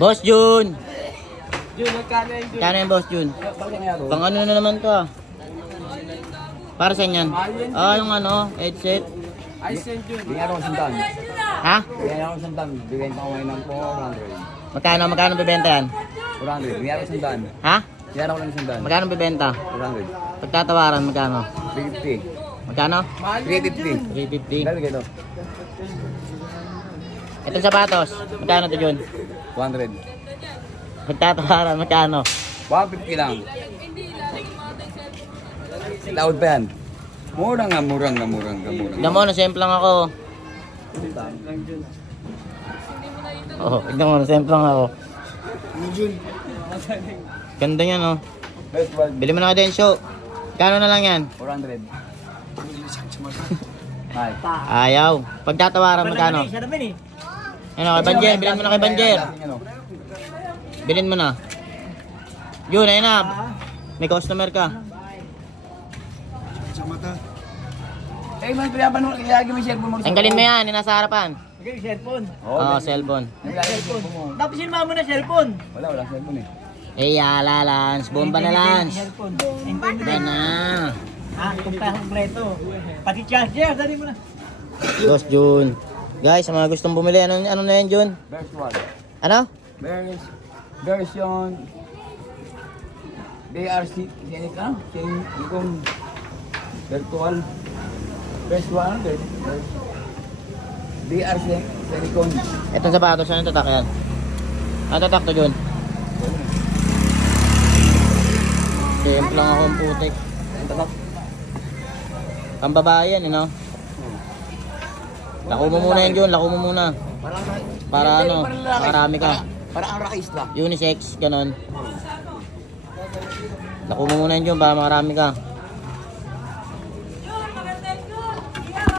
Boss Jun! Jun, magkano yun, Jun? Kano yung Boss Jun? Pang ano na naman to ah. Para sa inyan? Ah, yung ano, headset. Ay, send Jun. Bigyan ako ng sandan. Ha? Bigyan ako ng sandan. Bigyan ko ngayon ng Magkano bibenta yan? 400. Bigyan ako ng sandan. Ha? Bigyan ako ng sandan. Magkano bibenta? 400. Pagtatawaran, magkano? 350. Magkano? 350. 350. Dali kayo. Itong sapatos, magkano to Jun? 100. Pagtatawaran, magkano? 150 lang. Laud pa yan. Murang. Tignan mo, nasemp lang ako. Oo, tignan mo, nasemp lang ako. Ganda niya, no? Best one. Bili mo na ka din, show. Kano na lang yan? 400. Hi. Ayaw. Pagtatawaran, magkano? Ano, kay Banjer, bilhin mo na kay Banjer. Bilhin mo na. Yun, ayun na. May customer ka. Eh, man, pinapan mo. Kaya mo yung cellphone mo. Tanggalin mo yan, yung nasa harapan. Okay, cellphone. Oo, cellphone. Cellphone. Tapos sinama mo na cellphone. Wala cellphone eh. Eh, yala, Lance. Bomba na, Lance. Cellphone. Ba na. Kung tayo kompleto. Pati charger, dali mo na. Boss Jun. Guys, sa mga gustong bumili, ano na yan, Jun? Best one. Ano? Version BRC yan ka? Yung virtual best one BRC Silicon. Itong sapatos, ano tatak yan? Ano tatak to, Jun? Simple lang akong putik. Pambabae yan, you know? Lako mo muna yan, Jun. Lako mo muna. Para ano, marami ka. Para ang rakis lang. Unisex, ganon. Lako mo muna yan, Jun, para marami ka.